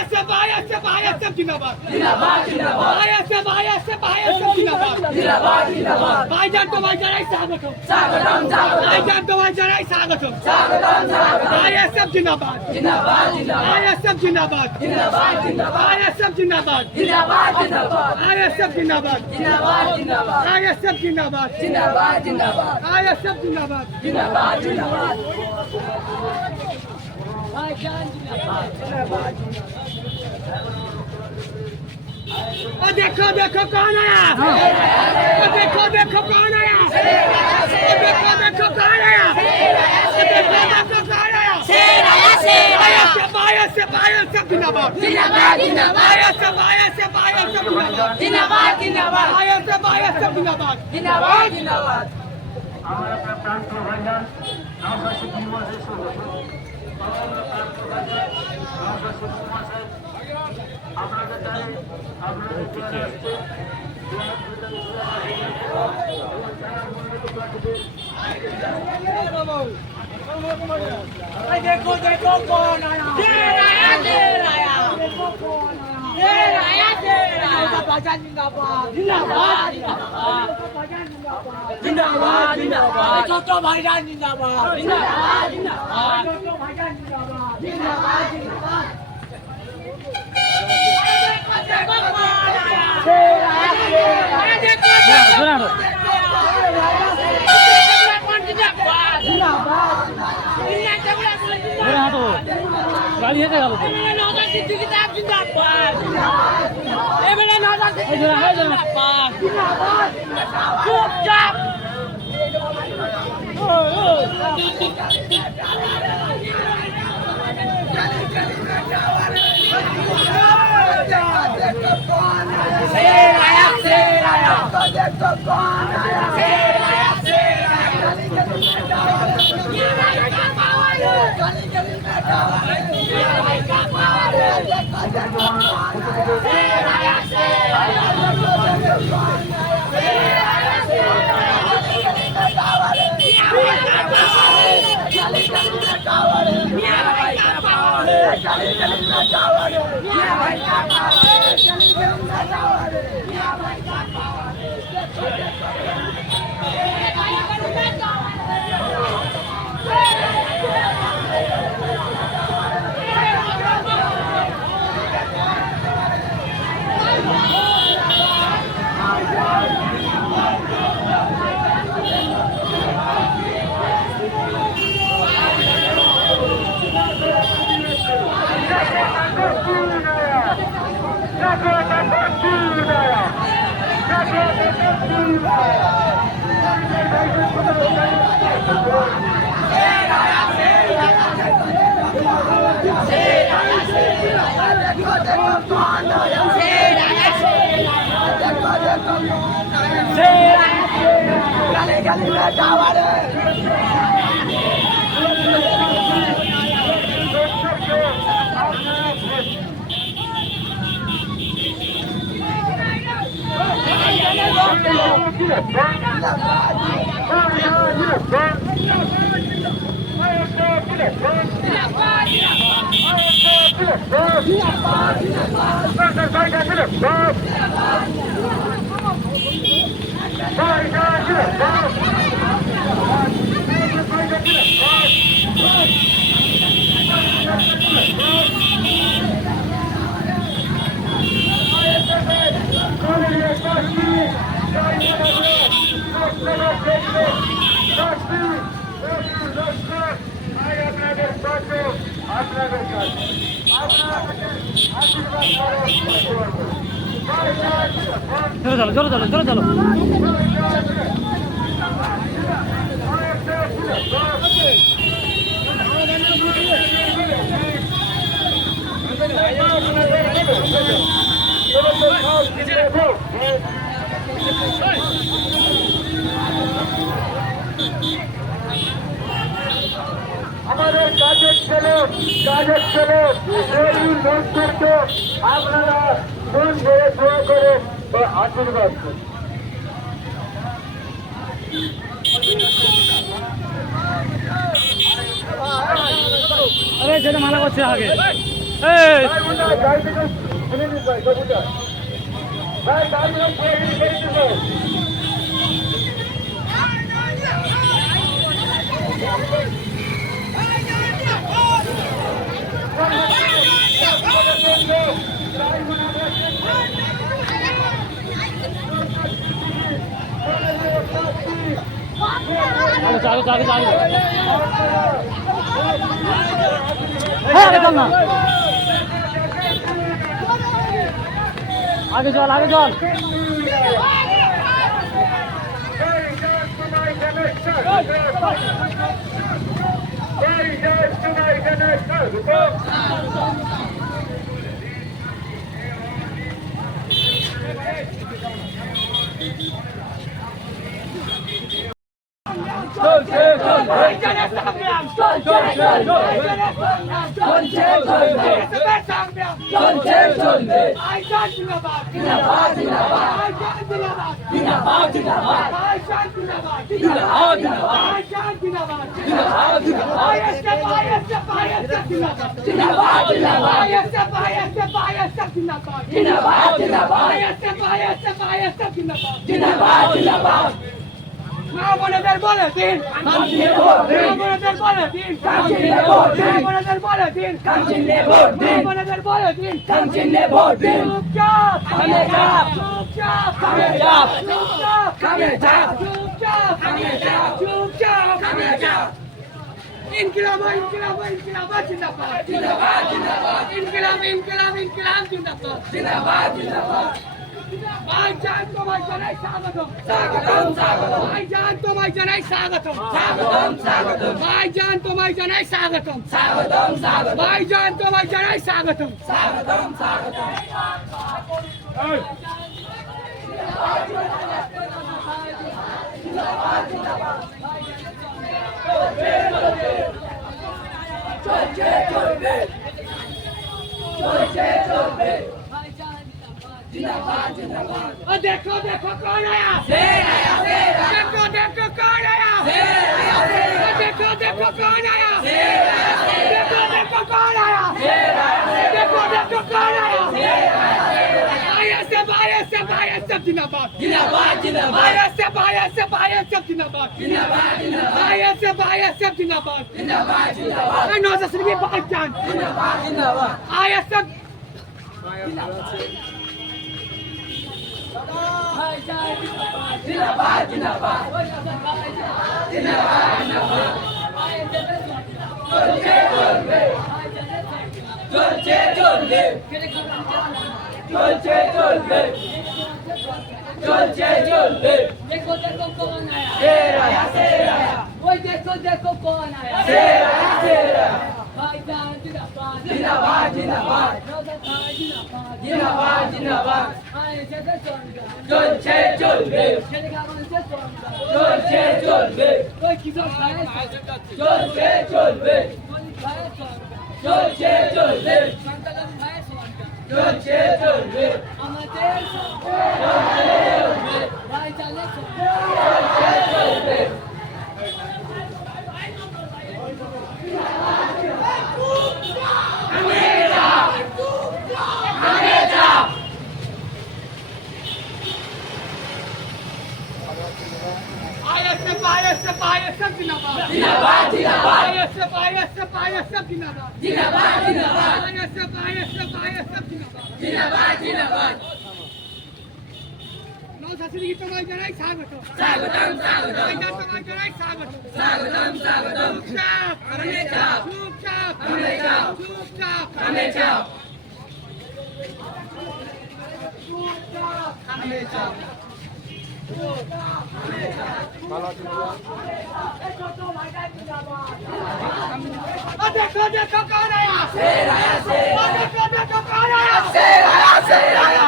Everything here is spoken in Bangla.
ISF जिंदाबाद जिंदाबाद जिंदाबाद ISF जिंदाबाद जिंदाबाद जिंदाबाद भाईजान तो भाईजान स्वागतम स्वागतम भाईजान तो भाईजान स्वागतम स्वागतम ISF जिंदाबाद जिंदाबाद जिंदाबाद ISF जिंदाबाद जिंदाबाद जिंदाबाद ISF जिंदाबाद जिंदाबाद जिंदाबाद ISF जिंदाबाद जिंदाबाद जिंदाबाद ISF जिंदाबाद जिंदाबाद जिंदाबाद ISF जिंदाबाद जिंदाबाद जिंदाबाद भाईजान जिंदाबाद जिंदाबाद देखो देखो कौन आया देखो देखो कौन आया देखो देखो कौन आया देखो देखो कौन आया शेर आया ISF जिंदाबाद जिंदाबाद जिंदाबाद ISF जिंदाबाद जिंदाबाद ISF जिंदाबाद जिंदाबाद जिंदाबाद हमारे अपने प्रांत के भाईजान नौशाद कुमार से शुरू नौशाद कुमार से আপনাদের দ্বারে আপনাদের देखो देखो कौन आया देखो कौन आया भाईजान जिंदाबाद जिंदाबाद जिंदाबाद जिंदाबाद छोटो भाईजान जिंदाबाद जिंदाबाद जिंदाबाद छोटो भाईजान जिंदाबाद जिंदाबाद जिंदाबाद गाड़ी है क्या शेर आया देखो कौन आया शेर आया गली गली में टावर भाई का पावर देखो देखो शेर आया शेर आया गली गली में टावर गली गली में टावर भाई का पावर गली गली में टावर भाई का पावर गली गली में टावर भाई का पावर गली गली में टावर चलो चलो चलो चलो हमारे काजक चलो लोकतंत्र আপনারা মন ভরে দোয়া করে বা আশীর্বাদ করুন। সেটা মানা করছে আগে এই ভাই মুন্না গাড়ি থেকে খুলে নিন ভাই সবুজা ভাই গাড়ি থেকে খুলে নিন ভাই আগে চল হ্যাঁ আগে চল না আগে চল ভাইজানের সংগ্রাম চলছে ভাইজান জিন্দাবাদ ভাইজান জিন্দাবাদ মা-বোনেদের বলে দিন মা-বোনেদের বলে দিন মা-বোনেদের বলে দিন মা-বোনেদের বলে দিন চুপচাপ চুপচাপ ইনকিলাব জিন্দাবাদ ইনকিলাব জিন্দাবাদ ভাইজান তোমায় জানাই স্বাগতম ভাইজান তোমায় জানাই স্বাগতম ভাইজান তোমায় জানাই স্বাগতম ভাইজান তোমায় জানাই স্বাগতম देखो कौन आया देखो कौन आया देखो कौन आया देखो कौन आया देखो कौन आया ISF जिंदाबाद ISF जिंदाबाद ISF जिंदाबाद नौजा सिर्फ भाईजान ISF देखो कौन आया वो देखो कौन आया भाईजान जिंदाबाद चलबे ISF जिंदाबाद ISF जिंदाबाद नौजा सिर्फ तुम्हारे जनाई स्वागतम तुम्हारे जनाई स्वागतम देखो कौन आया देखो कौन आया